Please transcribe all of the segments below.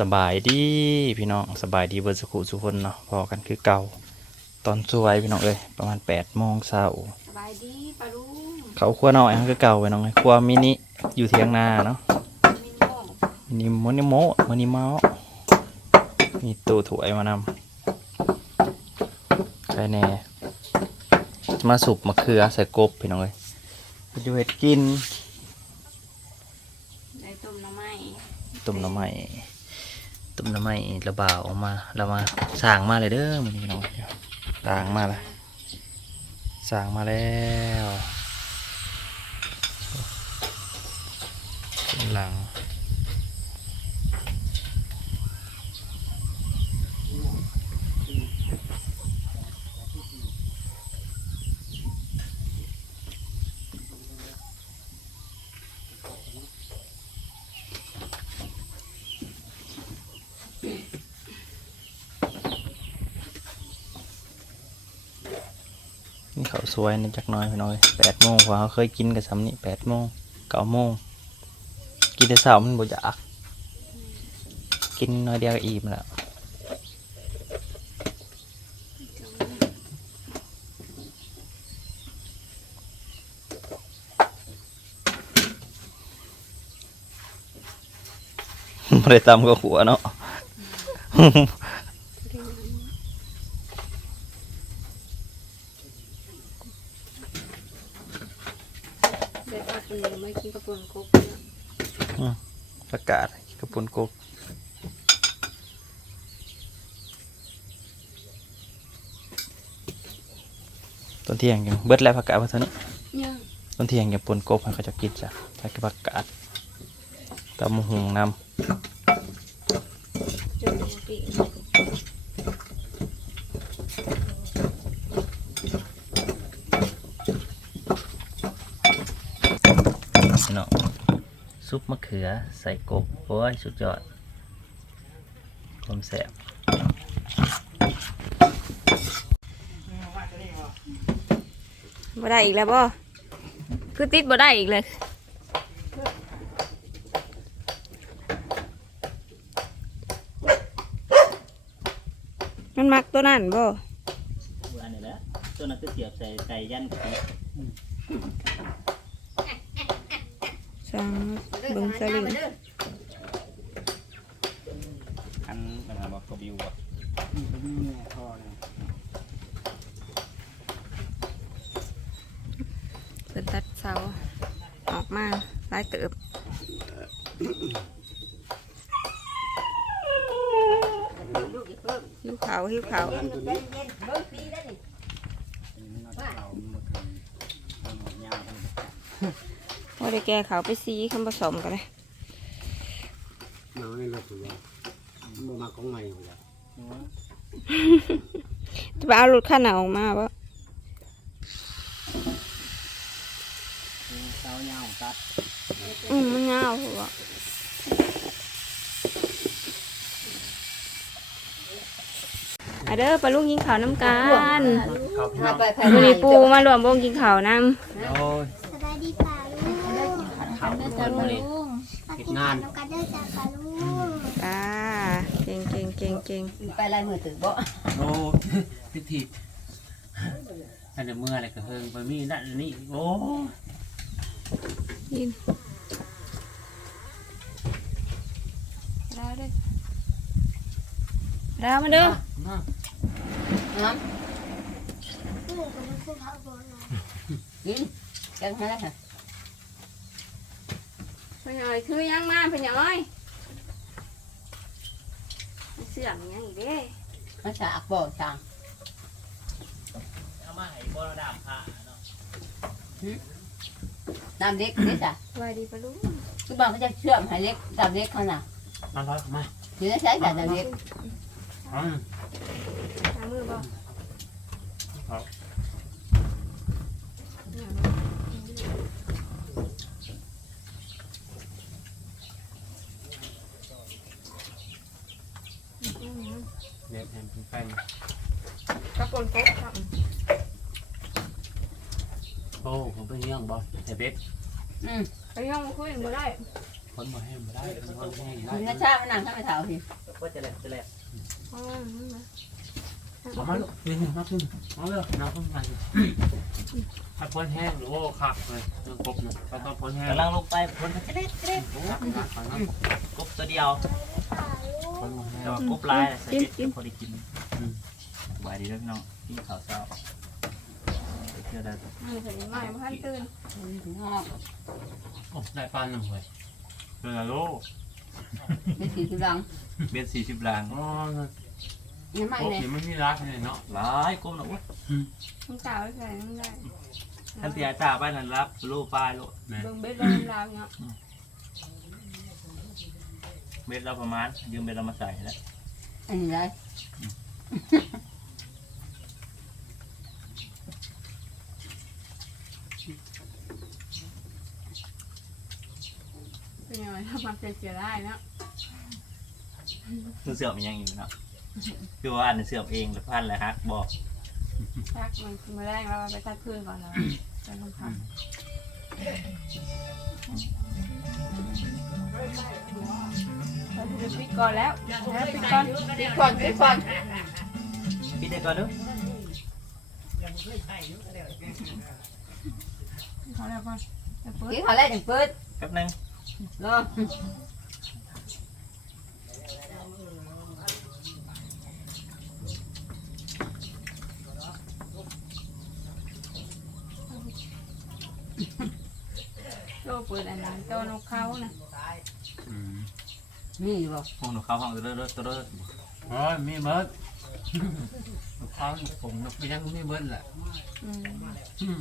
สบายดีพี่น้องสบายดีเบิร์สุขุสุคนเนาะพอกันคือเก่า ตอนสวยพี่น้องเอ้ยประมาณ8ปดโมงเช้าสบายดีปลาลุงเขาครัวน้อยเขาคือเก่าไปน้องเอ้ยครัวมินิอยู่เทียงนาเนาะมินโม่มินิโมนิโมมินิเมาส์มีตู้ถวยมานำใช่แน่จะมาสุกมะเขือใส่กบพี่น้องเอ้ยไปดูเห็ดกินได้ต้มหน้ำไม้ต้มน้ำใหม่ ต้มน้ำใหม่ระบาออกมาเรามาสร้างมาเลยเด้อมันนี่น้องสร้างมาเลยสร้างมาแล้วหลัง วสวยนี่จักน้อยพี่น้อยแปดโมงกว่าเขาเคยกินกับซ้ำนี่แปดโมงเก้าโมงกินแต่เช้ามันบ่อยากกินน้อยเดียวก็อิ่มแล้วไม่ได้ตำกับหัวเนาะ ได้ปลาปุ นไม่กินกระปุนกุ๊กประกาศกระปุนกบตอนเที่ยงยังเบิดแล้วประกาศว่าเท่านี้ยังตอนเที่ยงยังปนกบให้เขาจะกินจ้ะใส่กระประกาศตำหงนจนปีำพี่น้อง ซุปมะเขือใส่กบโอ้ยสุดยอดความแซ่บบ่ได้อีกแล้วบ่คือติดบ่ได้อีกเลยมันมักตัวนั่นบ่อันนี้แหละตัวนั้นคือเสียบใส่ไก่ยันกะทิสั่งเบิ่งสลิงอันมันทำว่ากบิวอะเปิดตัดเสาออกมาหลายเติบหิวเขาวหิวเขาวพอ ได้แก้เขาวไปซีคำผสมกันเลยน้องนี่เราถือว่าบ่มาของใหม่เลยจะไปเอารถขั้นหนาออกมาปะเต้าเงาตัดอืมมันยาวหัวอะเด้อปลาลูกกินข้าวน้ำกันเขาพี่น้องวันนี้ปูมารวมวงกินข้าวน้โอ้ย สบายดีป่าลุง เขาคนผลิตมากินข้าวน้ำกันด้วยจ้าป่าลุงำจ้าเก่งเก่งเก่งเก่งไปลายมือถือบ่โอ้พิธีอันเดียวเมื่ออะไรก็เฮิงไปมีนั่นนี่โอ้ยินดาวเด้อดาวมาเด้อน้นี่ก็ไม่คือเขาบอกนะำกินจังนั้นแห ละเพิ่นเอาคือยังมาเพิ่นยังเอ้ยเสื่อมยังอีกเด้มันสากบ่ช่างเอามาให้บอลดามค่ะเนาะน้ำเล็กนี่จ้ะสวัสดีปลาลูกคือบ้านเขาจะเชื่อมให้เล็กน้ำเล็กเขาน่ะมาร้อยมาอยู่ในใช้แต่น้ำเล็กอืมทามือบ่เด็ดแฮมแป้ง กระปนโป๊กครับ โอ้ผมเป็นยังบอลเห็ดเป็ดอืมไปย่องมาคุยกันบ่ได้คนมาให้มาได้คนแห้งได้มีน้าชามานั่งข้างไปเถาสิก็จะแหลกจะแหลกอืมเอามาเรียนมาขึ้นเอาเลยน้ำขึ้นมาถ้าพ้นแห้งหรือว่าขับเลยเรื่องกบเนี่ยก็ต้องพ้นแห้งกำลังลงไปคนจะเล็กเล็กขับขับขับขับกบตัวเดียวป่าลูกพ้นมาแห้งแต่ว่ากบลายใส่เบ็ดพอได้กินสบายดีด้วยพี่น้องกินข้าวเช้าไป เที่ยวได้นี่ถึงใหม่พันตื่นงอกโอ้ได้ปลาหนึ่งเลยเรือโลเป็นสีสุรังเบ็ดสี่สิบลางอ๋อยังไม่กบเลยนี่มันมีรักเลยเนาะหลายกบนะอุ้ยมึงสาวไปใส่ไม่ได้ท่านเสียจ่าไปนั่นรับลูกปลายลูกแม่เบิ่งเบ็ดลงลาวเนาะเบ็ดเราประมาณยืมเบ็ดเรามาใส่แล้วอันนี้ไร เป็นยังไงทำมาเป็นเสียได้เนาะคือเสื่อมยังอยู่เนาะคือว่าอันนี้เสื่อมเองหรือพันอะไรฮะบอกชักมันมาแรกเราไปตัดคืนก่อนแล้วจะลงพักเราจะปิดก่อนแล้วแล้วปิดก่อนปิดก่อนปิดก่อนพี่เด็กก่อนดูเขาแล้วก่อนจะเปิดกินข้าวแล้วถึงเปิดแป๊บนึง รอโตเปิดอันนั้นโตนกเขานะนี่บอกห้องหนูเข้าห้องตัวเด้อตัวเด้อโอ้ยมีเบิร์ดข้าวผมนกไปยังมีเบิร์ดแหละอืม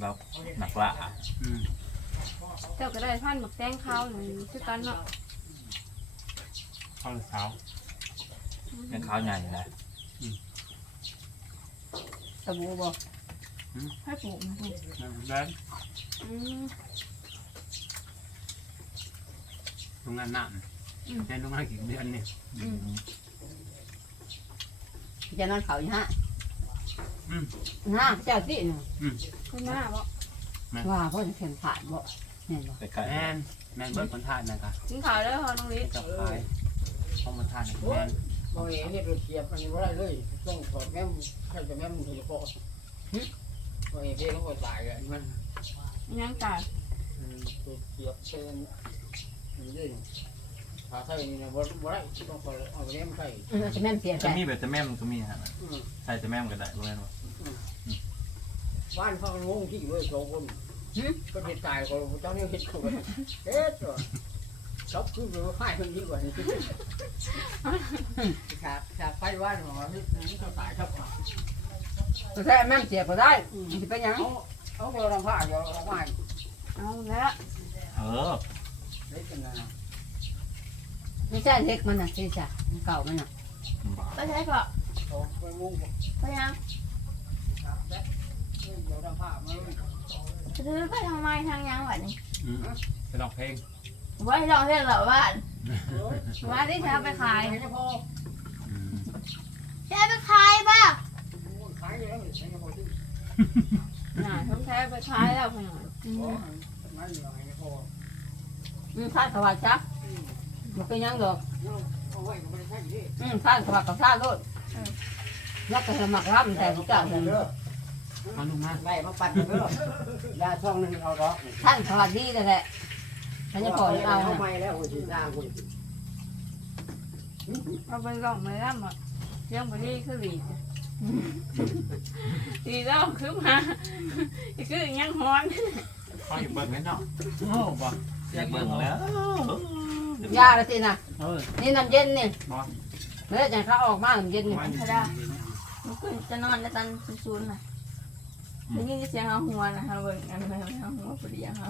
แบบหนักละ เจ้าก็ได้พันหมึกแตงเขาหนึ่งชื่อกันเนาะข้าวเช้ายังข้าวใหญ่เลยสบู่บอกให้ปลูกมาปลูกแล้นอืมโรงงานน้ำในโรงงานกี่เดือนนี่อืมจะนอนเขาอยู่ฮะอืมฮะเจ้าที่น่ะคุณมาบอกว่าพ่อจะเข็มผ่านบ่เนี่ยบอกไปไกลแมนแมนเบิร์ดคนทานนะครับกินข้าวแล้วเหรอน้องลิศจะขายข้าวมาทานแมนบางอย่างเนี่ยเราเทียบอันนี้ว่าได้เลยต้องถอดแม่มใครจะแม่มถือโคตรบางอย่างที่เขาก็ตายเลยมันยังจ่ายตัวเทียบเป็นนี่เลยถ้าใส่นี่นะบ่บ่ได้ต้องขอเอาแม่มใส่อืมจะแม่นเสียใจจะมีแบบจะแม่มก็มีฮะใส่จะแม่มก็ได้รู้ไหมว่าบ้านเขางงที่เลยสองคน ก็เห็นตายคนเจ้าเนี่ยเห็นเขาเอ๊ะตัวชอบคือรู้ให้คนนี้กว่านี้ฉากฉากไฟว่านขอนี่นี่เขาตายชอบตัวแท้แม่เสียก็ได้จะเป็นยังเอาเอาเราลำผ้าเราลำผ้าเอาล้วเออเล็กกันนะไม่ใช่เล็กมันนะที่จ้ะเก่ามันนะไปใช้ก่อนโอ้ไปงงไปยัง ซื้อไปทำไมทางยังวะนี่ไปลองเพลงไว้ลองเรียกเหรอบ้านว่าที่เช้าไปขายไม่พอจะไปขายป่ะขายเยอะไม่พอที่น่ะท้องแท้ไปขายแล้วพี่น้องพอไม่เหลือไม่พออืมท่านสวัสดิ์จ้ะมันเป็นหยังดอกเอาไว้ก็ไม่ได้ใช้ดิอืมท่านสวัสดิ์กับท่านโลดแล้วก็สมัครรับแต่ทุกเจ้าเลย มาลุงมาได้มาปั่นเด้อยาช่องนึงเอาดอกท่านสวัสดีนั่นแหละท่านจะปล่อยเอาเอาน่ะไม่แล้วโอ้ยสร้างคนเอาไปลองเลยแล้วมั้งยังไม่ได้คือหลีดีแล้วคือมาคือยังฮ้อนข้าวอยู่เบิร์ดไหมเนาะโอ้บ่อยากเบิ่งแล้วยาละสินะเออนี่น้ำเย็นนี่บ่เมื่อจะเขาออกมาน้ำเย็นนี่ไม่ธรรมดามันก็จะนอนในตันซูนๆน่ะ ได้ยินเสียงเอาหัวนะฮะเบิ่งอันนั้นเอาหัวพอดีฮะ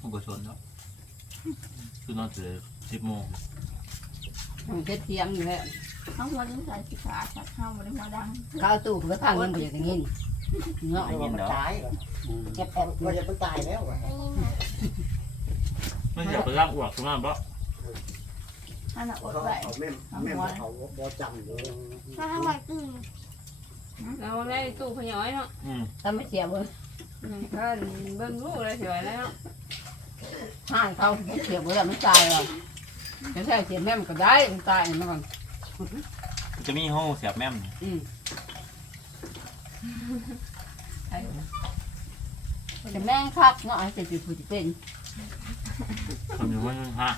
ผมก็ชนเนาะคือนอนตื่นสิบโมงมันเพชรเทียมอยู่แล้วเอาหัวถึงสายสิขาชักข้าวบริหัวดังเขาเอาตู้ไปพังเงินไปอย่างนี้เนาะได้ยินมันเนาะตายเก็บแอบมันจะมันตายแล้วอะไม่อยากไปร่างอวกตรงนั้นปะอันน่ะอดเขาไว้เอาแม่แม่เขาบ่จำเลยถ้าทำไมตื่น แล้วได้ตู้พย้อยเนาะอืมถ้าไม่เสียเบิ่งอืมก็เบิ่งลูกเลยสวยแล้วห้างเขาเสียบไว้แล้วมันตายว่ะจะแท้เสียบแม่มันก็ได้มันตายมันก่อนจะมีห้องเสียบแม่มอืมแต่แม่งคักเนาะไอ้เจ็บอยู่ผู้ที่เป็นคนอยู่ว่าห้า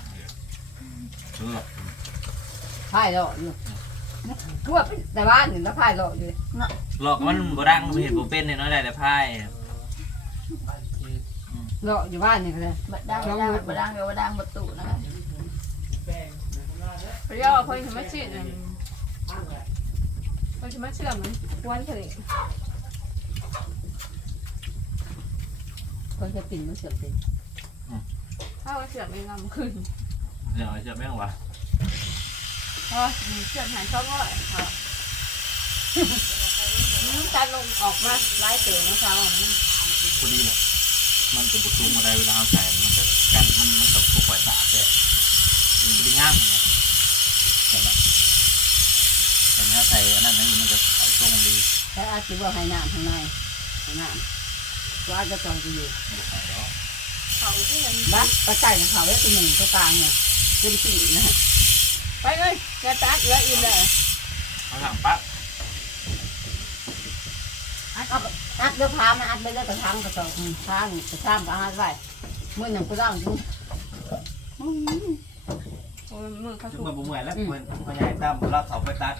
เออพายเลาะอยู่คือว่าแต่บ้านนี่แล้วพายเลาะอยู่หลอกมันบ่ดังเห็นบ่เป็นน้อยได้แต่พายเลาะอยู่บ้านนี่ก็เลยบัดดังบัดดังบัดดังเดี๋ยวบัดดังประตูนะคะเพราะว่าคนที่มาฉีดน่ะคนที่มาเชื่อมมันกวนเลยคนจะปิ่นมันเสียบเป็นถ้าว่าเชื่อมเองอะมันขึ้นเดี๋ยวจะแม่งวะเพราะว่าเชื่อมหายช่องก็ค่ะการลงออกมาไล่เต๋อนะคะว่ามันพอดีแหละมันจะบุกซูมาได้เวลาเขาใส่มันจะกันมันมันกับปล่อยสาแต่มันดีงามไงแต่ละแต่ถ้าใส่อันนั้นนั่มันจะขายช่วงดีแล้วอาจจะว่าให้น้ำข้างในให้น้ำว่าจะจองจะอยู่บุกขายแล้วเขาที่ยังบ้าก็ใส่ของเขาไว้ตัวหนึ่งตัวกลางเนี่ยเป็นปีนะ ไปเลยกระตักเยอะอีกเลยเขาสั่งปั๊บอัดเลือพามาอัดไปเลือกกระทังกระสอบข้างกระชังกระหัดไว้เมื่อหนึ่งก็ร่างดูโอ้ยมือเขาจุถูดกเมื่อบุ้มเหมือนแล้วมันมันใหญ่ตั้มเราเขาไปตัด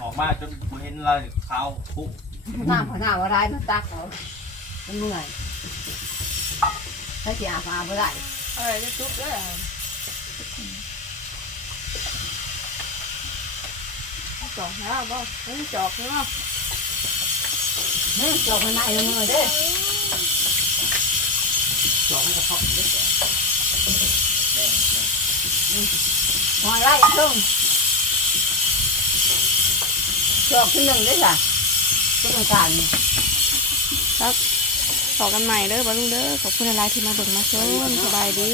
ออกมาจนกูเห็นเราเขาปุ๊บน้ำขนาดว่าไรมันตักเขาเป็นเมื่อยถ้าจะอาบอาบไม่ได้ เออจะจุกเลย จอกแล้วบ่ไม่จอกเนาะเนี่ยจบขนาดยังเมื่อยเด้อจอกให้กระเพาะเล็กหอยไร่ช่วงจบที่หนึ่งด้วยค่ะก็ต้องการขอกันใหม่เด้อบอลุงเด้อขอบคุณอะไรที่มาเบิ่งมาชมสบายดี